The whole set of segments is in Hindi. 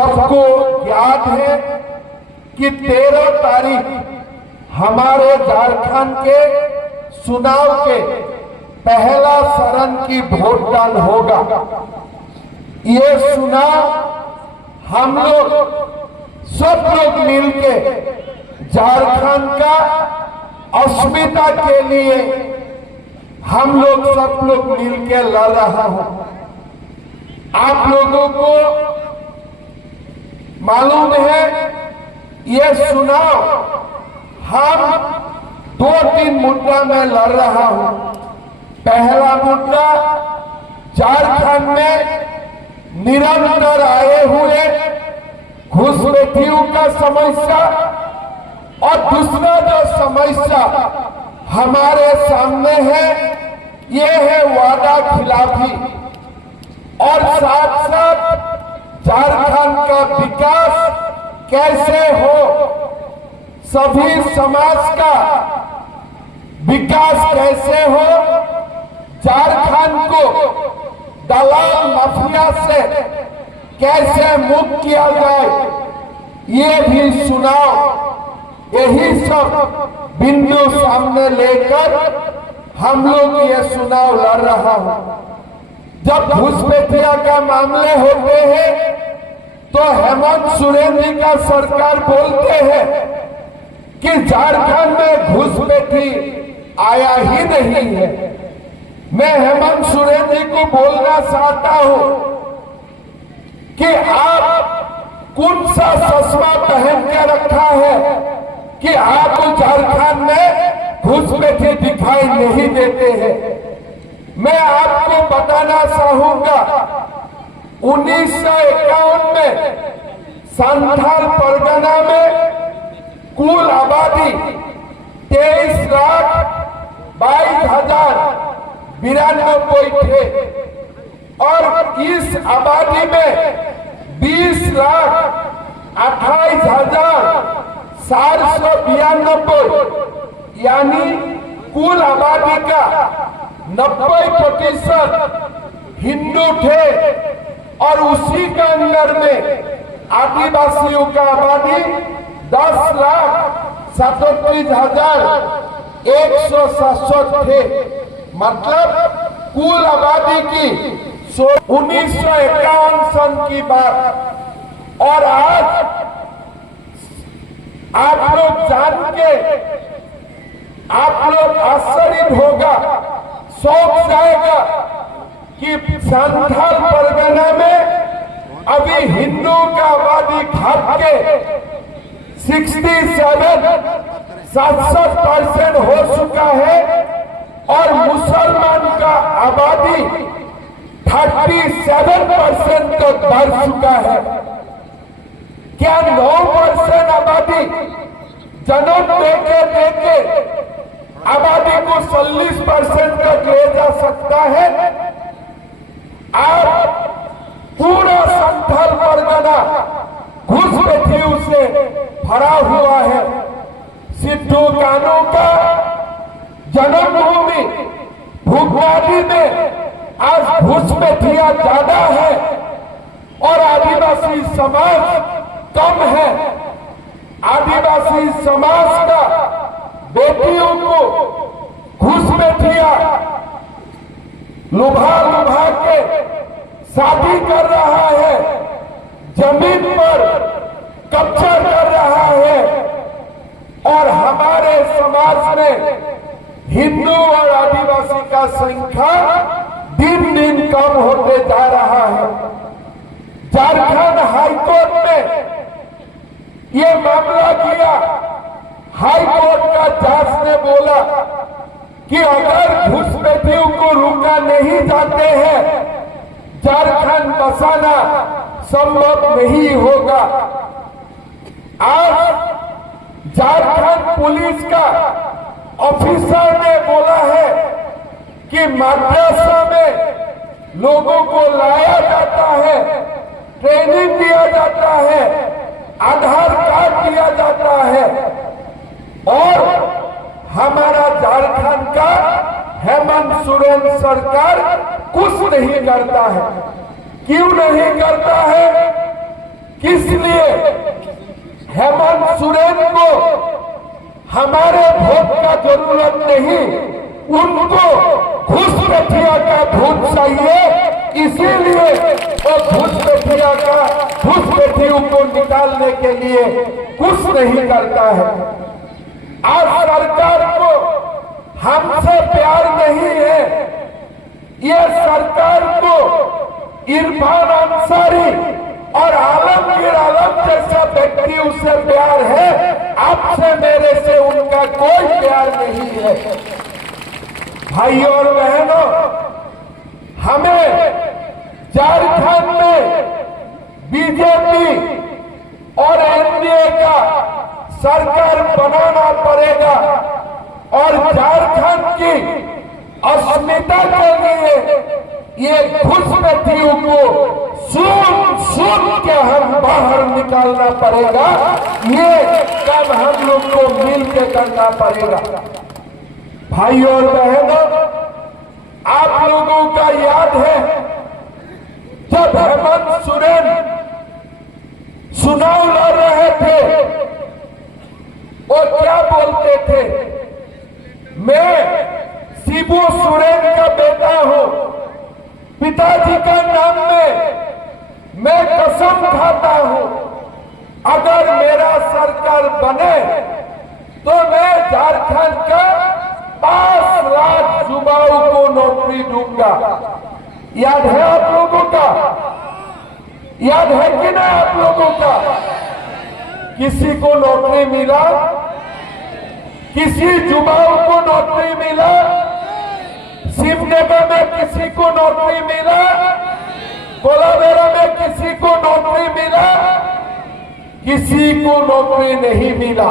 सबको याद है कि 13 तारीख हमारे झारखंड के चुनाव के पहला चरण की वोट डाल होगा। ये चुनाव हम लोग सब लोग मिलके झारखंड का अस्मिता के लिए हम लोग सब लोग मिलके लड़ रहा हूं। आप लोगों को मालूम है ये चुनाव हम 2-3 मुद्दा में लड़ रहा हूं। पहला मुद्दा झारखंड में निरंतर आए हुए घुसपैठियों का समस्या और दूसरा जो समस्या हमारे सामने है ये है वादा खिलाफी और साथ साथ झारखंड का विकास कैसे हो, सभी समाज का विकास कैसे हो, झारखंड को दलाल माफिया से कैसे मुक्त किया जाए, ये भी चुनाव यही सब बिंदु सामने लेकर हम लोग ये चुनाव लड़ रहा हूं। जब घुसपैठिया का मामले होते हैं तो हेमंत सोरेन जी का सरकार बोलते हैं कि झारखंड में घुसपैठी आया ही नहीं है। मैं हेमंत सोरेन जी को बोलना चाहता हूं कि आप कौन सा चश्मा पहन के रखा है कि आपको झारखंड में घुसपैठी दिखाई नहीं देते हैं। मैं आपको बताना चाहूंगा 1951 में संथाल परगना में कुल आबादी 23,22,092 थे और इस आबादी में 20,28,492 यानी कुल आबादी का 90% हिंदू थे और उसी के अंदर में आदिवासियों का आबादी 10,37,167 थे। मतलब कुल आबादी की 1951 सन की बात। और आज आप लोग जान के आप लोग आश्चर्य होगा, सोच जाएगा कि संथाल परगना में अभी हिंदू का आबादी घट के 67% हो चुका है और मुसलमान का आबादी 37% तक बढ़ चुका है। क्या 9% आबादी जन्म देके आबादी को 40% तक ले जा सकता है? आज पूरा संथाल परगना घुसपैठियों से भरा हुआ है। सिद्धू कानू का जन्मभूमि भुगवाड़ी में आज घुसपैठिया ज्यादा है और आदिवासी समाज कम है। आदिवासी समाज का बेटियों को घुसपैठिया लुभा के शादी कर रहा है, जमीन पर कब्जा कर रहा है और हमारे समाज में हिंदू और आदिवासी का संख्या दिन दिन कम होते जा रहा है। झारखंड हाईकोर्ट में ये मामला किया। हाईकोर्ट का जज ने बोला कि अगर घुसपैठियों को रोका नहीं जाते हैं झारखंड बसाना संभव नहीं होगा। आज झारखंड पुलिस का ऑफिसर ने बोला है कि मद्रासा में लोगों को लाया जाता है, ट्रेनिंग दिया जाता है, आधार कार्ड दिया जाता है और हमारा झारखंड का हेमंत सोरेन सरकार कुछ नहीं करता है। क्यों नहीं करता है? किस लिए हेमंत सोरेन को हमारे वोट का जरूरत नहीं, उनको घुसपैठिया का भूत चाहिए, इसीलिए वो घुसपैठियों को निकालने के लिए कुछ नहीं करता है। आज सरकार को हमसे प्यार नहीं है, ये सरकार को इरफान अंसारी और आलमगीर आलम जैसा व्यक्ति उससे प्यार है, आपसे मेरे से उनका कोई प्यार नहीं है। भाइयों और बहनों, हमें झारखंड में बीजेपी और एनडीए का सरकार बनाना पड़ेगा और झारखंड की अस्मिता के लिए ये घुसपैठियों को सुन के हम बाहर निकालना पड़ेगा। ये काम हम लोग को मिल के करना पड़ेगा। भाइयों और बहनों, आप लोगों का याद है जब हेमंत सोरेन चुनाव लड़ रहे थे, वो क्या बोलते थे, मैं शिबू सोरेन का बेटा हूं, पिताजी का नाम में मैं कसम खाता हूं, अगर मेरा सरकार बने तो मैं झारखंड का 5 लाख युवाओं को नौकरी दूंगा। याद है आप लोगों का? याद है कि ना आप लोगों का? किसी को नौकरी मिला? किसी युवाओं को नौकरी मिला? शिवनगर में किसी को नौकरी मिला? कोलाबेरा में किसी को नौकरी मिला? किसी को नौकरी नहीं मिला।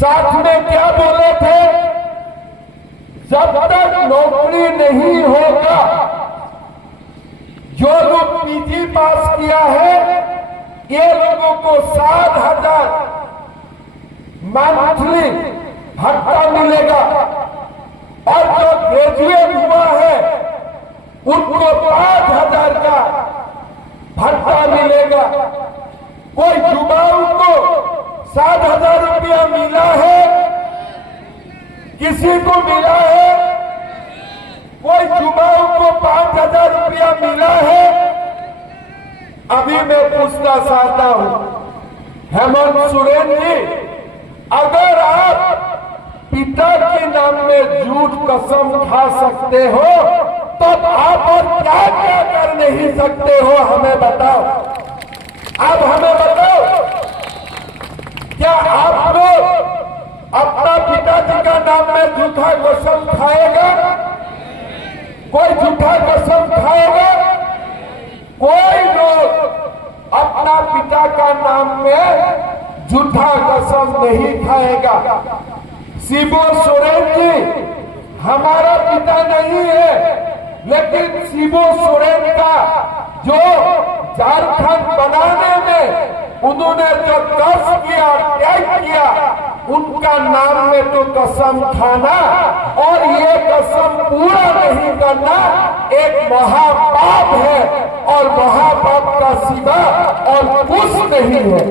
साथ में क्या बोले थे, जब तक नौकरी नहीं होगा, जो लोग पीजी पास किया है ये लोगों को 7,000 मंथली भत्ता मिलेगा और जो ग्रेजुएट हुआ है उनको 5,000 का भत्ता मिलेगा। कोई युवाओं को 7,000 रुपया मिला है? किसी को मिला है? कोई युवाओं को 5,000 रुपया मिला है? अभी मैं पूछना चाहता हूं, हेमंत सोरेन जी, अगर आप पिता के नाम में झूठ कसम खा सकते हो तब आप और क्या क्या कर नहीं सकते हो, हमें बताओ। आप हमें बताओ, क्या आप लोग अपना पिताजी का नाम में झूठा कसम खाएगा? कोई झूठा कसम खाएगा? कोई लोग अपना पिता का नाम में झूठा कसम नहीं खाएगा। शिबू सोरेन जी हमारा पिता नहीं है, लेकिन शिबू सोरेन का जो झारखंड बनाने में उन्होंने जो कष्ट किया, त्याग किया, उनका नाम में तो कसम खाना और ये कसम पूरा नहीं करना एक महापाप है और महापाप का सिवा और कुछ नहीं है।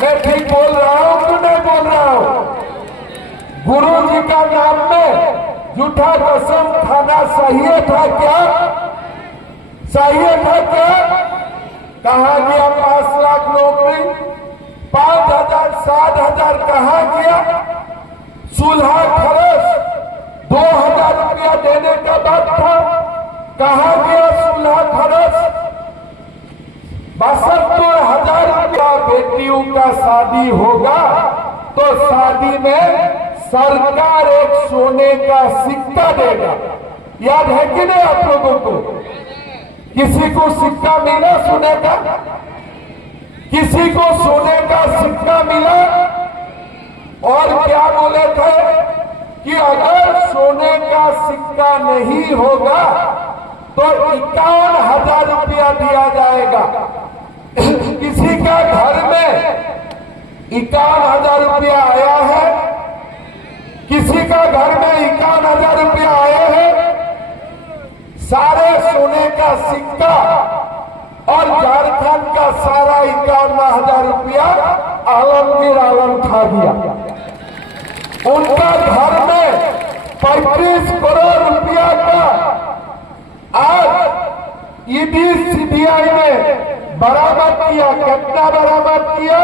मैं ठीक बोल रहा हूं कि नहीं बोल रहा हूं? गुरु जी का नाम में झूठा कसम खाना सही था क्या? सही था क्या? कहा गया 5 लाख नौकरी, 5,000 7,000 कहा गया? सुलह खर्च 2,000 रुपया देने का बात था, कहा गया सुलह खर्च? 72,000 रुपया बेटियों का शादी होगा तो शादी में सरकार एक सोने का सिक्का देगा। याद है कि नहीं आप लोगों को? किसी को सिक्का मिला सोने का? किसी को सोने का सिक्का मिला? और क्या बोले थे कि अगर सोने का सिक्का नहीं होगा तो 51,000 रुपया दिया जाएगा। किसी का घर में 51,000 रुपया आया है? किसी का घर में 51,000 रुपया आए हैं? सारे सोने का सिक्का और झारखंड का सारा 51,000 रुपया आलमगीर आलम खा गया। उनका घर में 35 करोड़ रुपया का आज ईडी सीबीआई ने बरामद किया। कितना बरामद किया?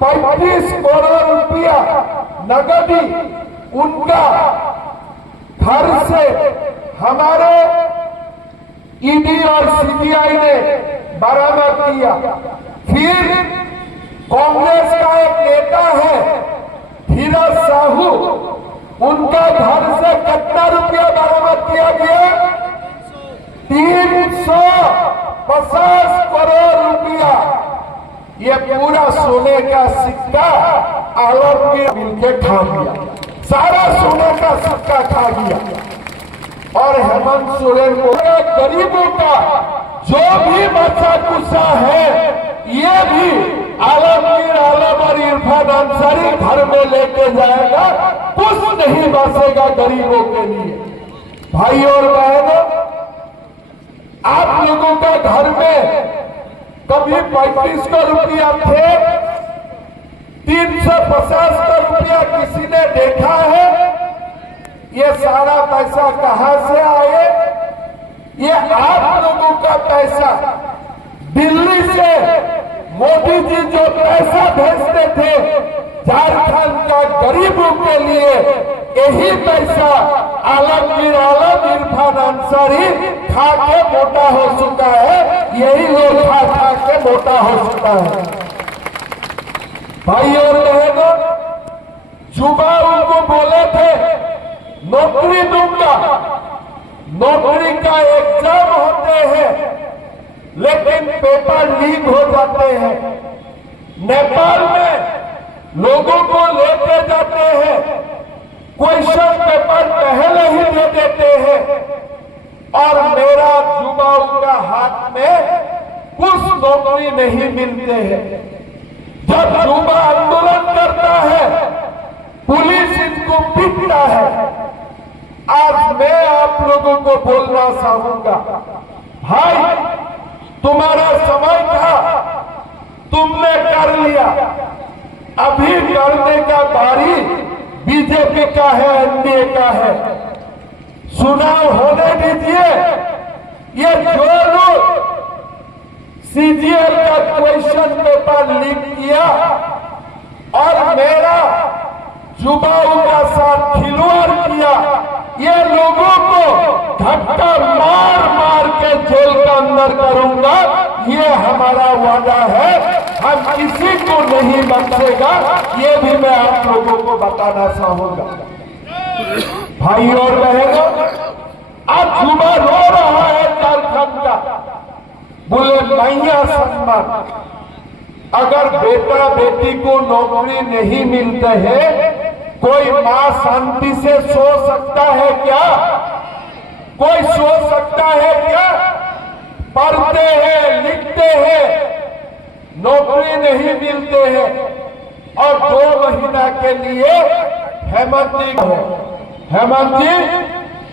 35 करोड़ रुपया नगदी उनका घर से हमारे ईडी और सीबीआई ने बरामद किया। फिर कांग्रेस का एक नेता है धीरज साहू, उनका घर से कितना रुपया बरामद किया गया? 350 करोड़ रुपया। ये पूरा सोने का सिक्का आलमगीर मिलके खा गया, सारा सोने का सिक्का खा गया। और हेमंत सोरेन को गरीबों का जो भी बचा कुचा है ये भी आलमगीर आलम और इरफान अंसारी घर में लेके जाएगा। कुछ नहीं बचेगा गरीबों के लिए। भाई और बहनों, आप लोगों का घर में कभी 35 करोड़ रुपया थे, 350 करोड़ रुपया किसी ने देखा है? ये सारा पैसा कहां से आए? ये आप लोगों का पैसा। दिल्ली से मोदी जी जो पैसा भेजते थे झारखंड का गरीबों के लिए, यही पैसा आलमगीर आलम इरफान अंसारी खा के मोटा हो चुका है। यही लोग खा खा के मोटा हो चुका है। भाई और बहनों, जुबा उनको बोले थे नौकरी दूंगा, नौकरी का एग्जाम होते हैं लेकिन पेपर लीक हो जाते हैं। नेपाल में लोगों को लेके जाते हैं, क्वेश्चन पेपर पहले ही दे देते हैं और मेरा जुबाऊ का हाथ में कुछ नौकरी नहीं मिलते हैं। जब जुबा आंदोलन करता है पुलिस इनको पीटता है। आज मैं आप लोगों को बोलना चाहूंगा, भाई तुम्हारा समय था, तुमने कर लिया, अभी करने का बारी बीजेपी का है, एनडीए का है। चुनाव होने दीजिए। ये जो लोग सीजीएल का क्वेश्चन पेपर लीक किया और मेरा जुबाऊ का साथ खिलवाड़ किया, ये लोगों को धक्का मार मार के जेल के अंदर करूंगा। ये हमारा वादा है, हम किसी को नहीं बख्शेगा। ये भी मैं आप लोगों को बताना चाहूंगा। भाई और बहनों, आज जुबा रो रहा है झारखंड का, बोले मैया सम्मान। अगर बेटा बेटी को नौकरी नहीं मिलते हैं, कोई मां शांति से सो सकता है क्या? कोई सो सकता है क्या? पढ़ते हैं, लिखते हैं, नौकरी नहीं मिलते हैं और 2 महीना के लिए हेमंत जी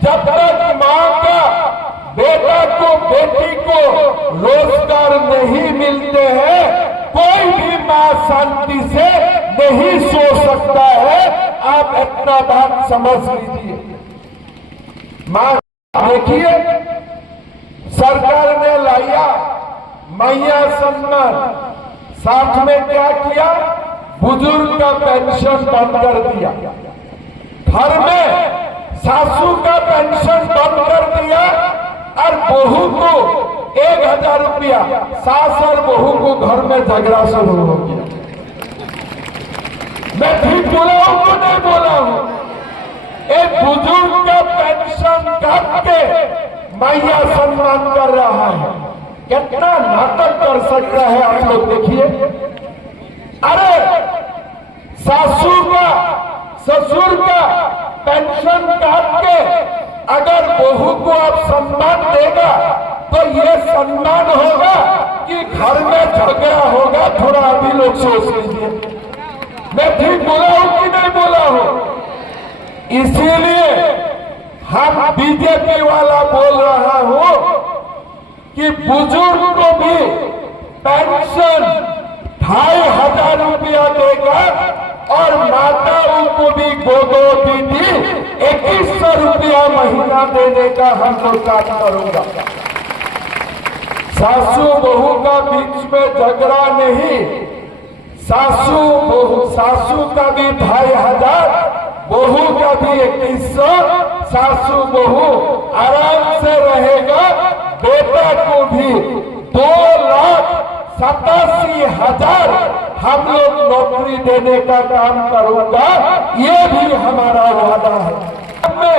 जब तक मां का बेटा को बेटी को रोजगार नहीं मिलते हैं, कोई भी मां शांति से नहीं सो सकता है। आप इतना बात समझ लीजिए। मां देखिए, सरकार ने लाया मैया सम्मान, साथ में क्या किया? बुजुर्ग का पेंशन बंद कर दिया। घर में सासू का पेंशन बंद कर दिया और बहू को 1,000 रुपया, सास और बहू को घर में झगड़ा शुरू हो गया। मैं ठीक बोला हूं तो नहीं बोला हूं? एक बुजुर्ग का पेंशन काट के मैया सम्मान कर रहा है। कितना नाटक कर सकता है आप लोग देखिए। अरे सासू का ससुर का पेंशन काट के अगर बहू को आप सम्मान देगा तो ये सम्मान होगा कि घर में झगड़ा होगा? थोड़ा अभी लोग सोच लीजिए। मैं ठीक बोला हूं कि नहीं बोला हूं? इसीलिए हम बीजेपी वाला बोल रहा हूं कि बुजुर्ग को भी पेंशन 2500 रुपया देगा और माताओं को भी गोदो दीदी 2100 रुपया महीना देने का हम लोग काम करूंगा। सासू बहू का बीच में झगड़ा नहीं, सासू का भी 2500, बहू का भी 2100, सासू बहू आराम से रहेगा। बेटा को भी 2,87,000 हम लोग नौकरी देने का काम करूंगा, ये भी हमारा वादा है। में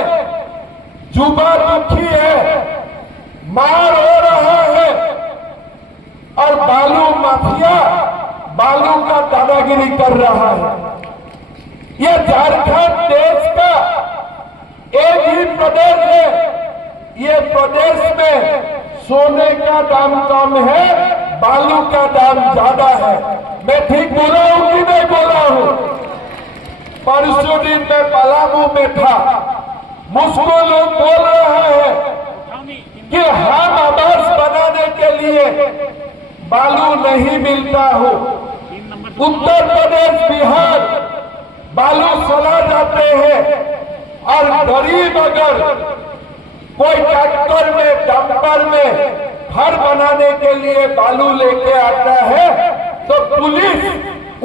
जुबा दुखी है, मार हो रहा है और बालू माफिया बालू का दादागिरी कर रहा है। ये झारखंड देश का एक ही प्रदेश है, ये प्रदेश में सोने का दाम कम है, बालू का दाम ज्यादा है। मैं ठीक बोला हूं कि नहीं बोला हूं? परसों दिन मैं पलामू में था, मुझको लोग बोल रहा है कि हम आवास बनाने के लिए बालू नहीं मिलता हो। उत्तर प्रदेश बिहार बालू चला जाते हैं और गरीब अगर कोई ट्रैक्टर में डंपर में घर बनाने के लिए बालू लेके आता है तो पुलिस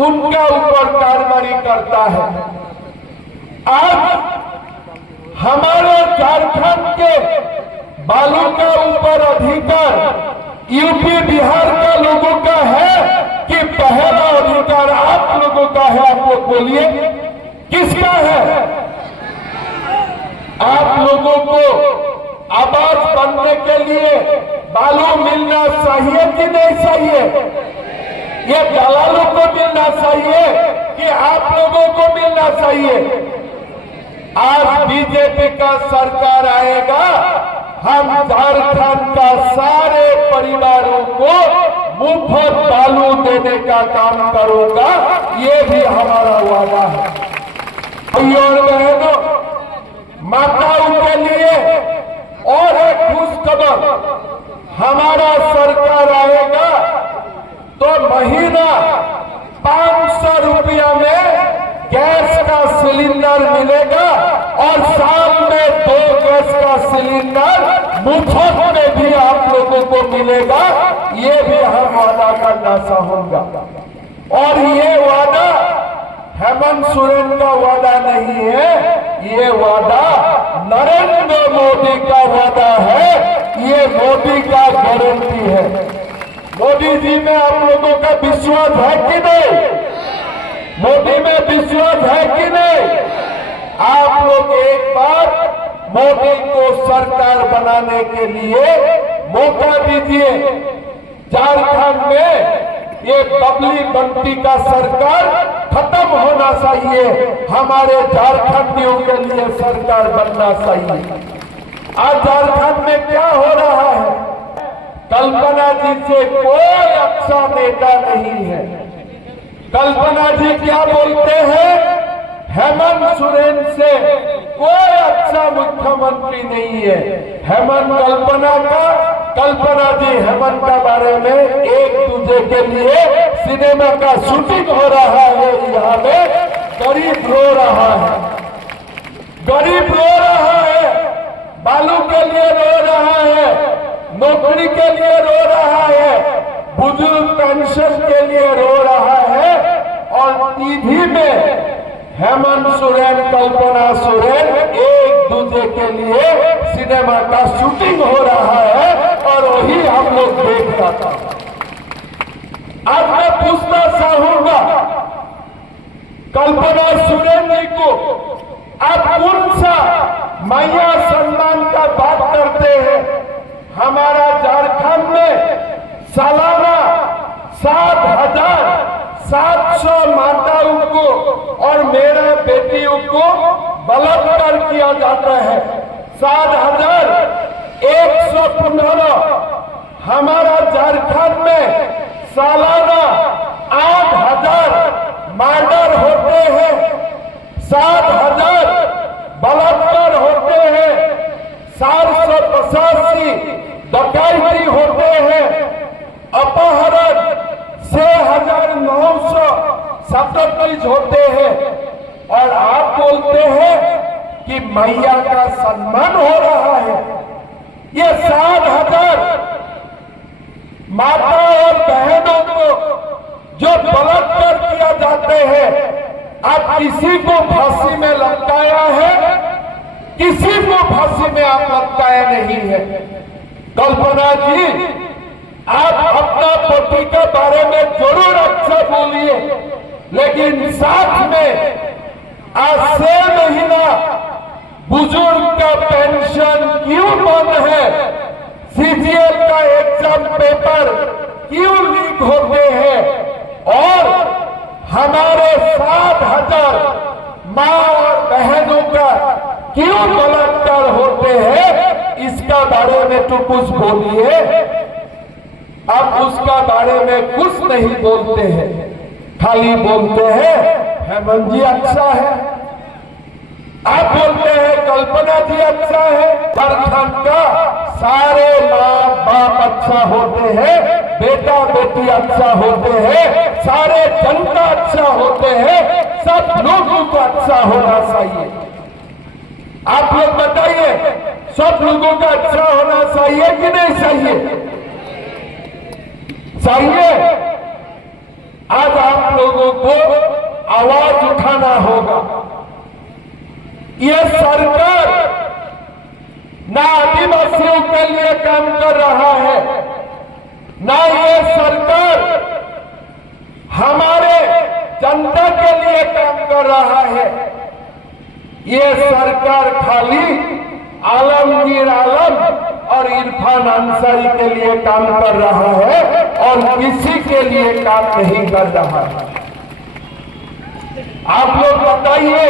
उनका ऊपर कार्रवाई करता है। आज हमारे झारखंड के बालू का ऊपर अधिकार यूपी बिहार का लोगों का है कि पहला अधिकार आप लोगों का है? आप लोग बोलिए किसका है? आप लोगों को आवास बनने के लिए बालू मिलना चाहिए कि नहीं चाहिए? ये दलालों को मिलना चाहिए कि आप लोगों को मिलना चाहिए? आज बीजेपी का सरकार आएगा, हम झारखंड का सारे परिवारों को मुफ्त बालू देने का काम करूंगा, ये भी हमारा वादा है। भाइयों और बहनों, माताओं के लिए और एक खुश खबर, हमारा सरकार आएगा तो महीना 500 रुपया में गैस का सिलेंडर मिलेगा और साल में 2 गैस का सिलेंडर मुफ्त में भी आप लोगों को मिलेगा। ये भी हम वादा करना चाहूंगा। और ये वादा हेमंत सोरेन का वादा नहीं है, ये वादा नरेंद्र मोदी का वादा है, ये मोदी का गारंटी है। मोदी जी में आप लोगों का विश्वास है कि नहीं? मोदी में विश्वास है कि नहीं? आप लोग एक बार मोदी को सरकार बनाने के लिए मौका दीजिए। झारखंड में ये बबली बंटी का सरकार खत्म होना चाहिए, हमारे झारखंडियों के लिए सरकार बनना चाहिए। आज झारखंड में क्या हो रहा है? कल्पना जी से कोई अच्छा नेता नहीं है। कल्पना जी क्या बोलते हैं? हेमंत सोरेन से कोई अच्छा मुख्यमंत्री नहीं है। हेमंत कल्पना जी हेमंत के बारे में एक दूसरे के लिए सिनेमा का शूटिंग हो रहा है। यहाँ में गरीब रो रहा है, गरीब रो रहा है, बालू के लिए रो रहा है, नौकरी के लिए रो रहा है, बुजुर्ग पेंशन के लिए रो रहा है। और टीवी में हेमंत सोरेन, कल्पना सोरेन एक दूसरे के लिए सिनेमा का शूटिंग हो रहा है और वही हम लोग देख रहा था। आज मैं पूछना चाहूंगा कल्पना सोरेन जी को, आप कौन सा मैया सम्मान का बात करते हैं? हमारा झारखंड में सालाना 7,700 माताओं को और मेरा बेटियों को बलात्कार किया जाता है। 7,115 हमारा झारखंड में सालाना 8,000 मर्डर होते हैं, 7,000 बलात्कार होते हैं, 485 डकैती होते चीज होते हैं और आप बोलते हैं कि मैया का सम्मान हो रहा है। ये 7,000 माता और बहनों को जो बलात्कार किया जाते हैं, आप किसी को फांसी में लटकाया है? किसी को फांसी में आप लटकाया नहीं है। कल्पना जी, आप अपना पति के बारे में जरूर अच्छा बोलिए, लेकिन साथ में आज 6 महीना बुजुर्ग का पेंशन क्यों बंद है? सीजीएल का एग्जाम पेपर क्यों लीक होते हैं? और हमारे 7,000 मां और बहनों का क्यों बलात्कार होते हैं? इसका बारे में तो कुछ बोलिए। अब उसका बारे में कुछ नहीं बोलते हैं, खाली बोलते हैं हेमंत जी अच्छा है, आप बोलते हैं कल्पना जी अच्छा है। झारखंड का सारे माँ बाप अच्छा होते हैं, बेटा बेटी अच्छा होते हैं, सारे जनता अच्छा होते हैं, सब लोगों को अच्छा होना चाहिए। आप लोग बताइए, सब लोगों का अच्छा होना चाहिए कि नहीं चाहिए? चाहिए। आज आप लोगों को आवाज उठाना होगा। यह सरकार ना आदिवासियों के लिए काम कर रहा है, ना ये सरकार हमारे जनता के लिए काम कर रहा है। ये सरकार खाली आलमगीर आलम और इरफान अंसारी के लिए काम कर रहा है और किसी के लिए काम नहीं कर रहा है। आप लोग बताइए,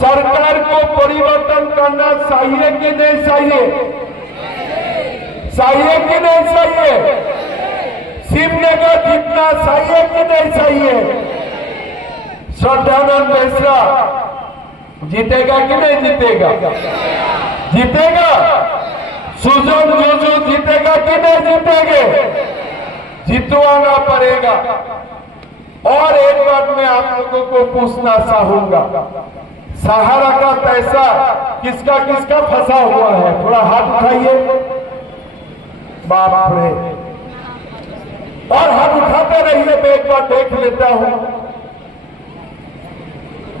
सरकार को परिवर्तन करना चाहिए कि नहीं चाहिए? चाहिए कि नहीं चाहिए? शिवनगर जीतना चाहिए कि नहीं चाहिए? श्रद्धानंद मिश्रा जीतेगा कि नहीं जीतेगा? जीतेगा। सुजन जोजो जीतेगा कि नहीं जीतेंगे? जितवाना पड़ेगा। और एक बात मैं आप लोगों को पूछना चाहूंगा, सहारा का पैसा किसका किसका फंसा हुआ है? थोड़ा हाथ उठाइए। बाप रे, और हाथ उठाते रहिए, मैं एक बार देख लेता हूं।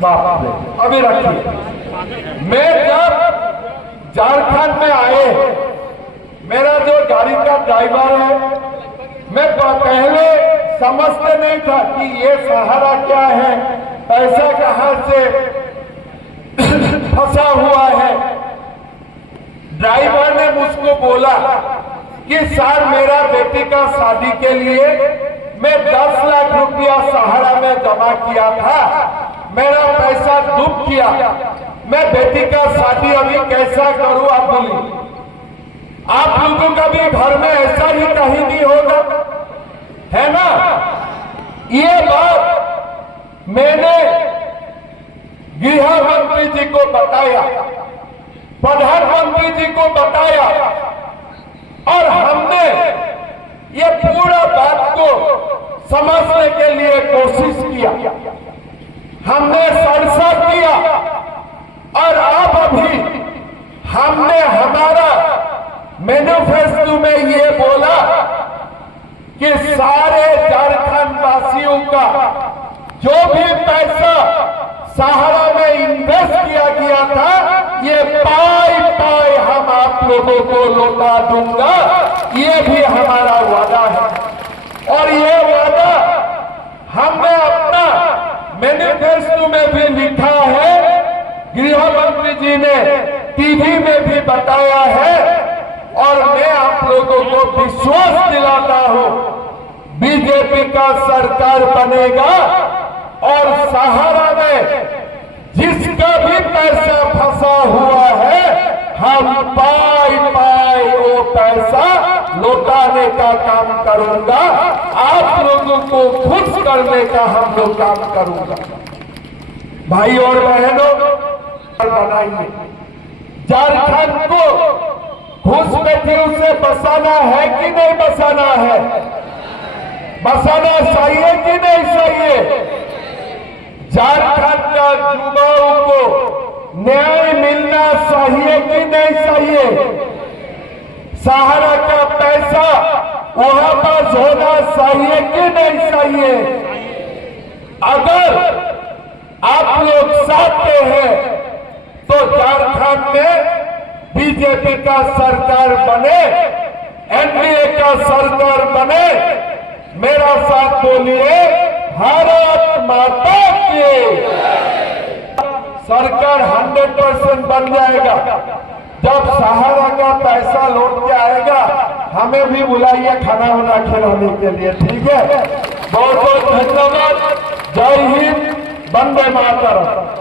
बाप रे, अभी रखिए। मैं जब झारखंड में आए, मेरा जो गाड़ी का ड्राइवर है, मैं पहले समझते नहीं था कि ये सहारा क्या है, पैसा कहां से फंसा हुआ है। ड्राइवर ने मुझको बोला कि सर, मेरा बेटी का शादी के लिए मैं 10 लाख रुपया सहारा में जमा किया था, मेरा पैसा डूब गया, मैं बेटी का शादी अभी कैसा करूं? आप बोलिए। आप लोगों का भी घर में ऐसा ही कहीं नहीं होगा, है ना? ये बात मैंने गृह मंत्री जी को बताया, प्रधानमंत्री जी को बताया, और हमने ये पूरा बात को समझने के लिए कोशिश किया, हमने चर्चा किया, और अब अभी हमने हमारा मैनिफेस्टो में ये बोला कि सारे झारखंड वासियों का जो भी पैसा सहारा में इन्वेस्ट किया गया था, ये पाई पाई हम आप लोगों को लौटा दूंगा। ये भी हमारा वादा है, और ये वादा हमने अपना मैनिफेस्टो में भी लिखा है, गृह मंत्री जी ने टीवी में भी बताया है, और मैं आप लोगों को विश्वास दिलाता हूं, बीजेपी का सरकार बनेगा और सहारा में जिसका भी पैसा फंसा हुआ है, हम पाई पाई वो पैसा लौटाने का काम करूंगा, आप लोगों को खुश करने का हम लोग काम करूंगा। भाई और बहनों, बनाइए झारखंड को घुसपैठियों से बचाना है कि नहीं बचाना है? बचाना चाहिए कि नहीं चाहिए? झारखंड का युवाओं को न्याय मिलना चाहिए कि नहीं चाहिए? सहारा का पैसा वहां पर होना चाहिए कि नहीं चाहिए? अगर आप लोग चाहते हैं तो झारखंड में बीजेपी का सरकार बने, एनडीए का सरकार बने। मेरा साथ बोलिए, भारत माता की। सरकार 100% बन जाएगा। जब सहारा का पैसा लौट के आएगा, हमें भी बुलाइए खाना वाना खिलाने के लिए, ठीक है? बहुत बहुत धन्यवाद। जय हिंद, वंदे मातरम।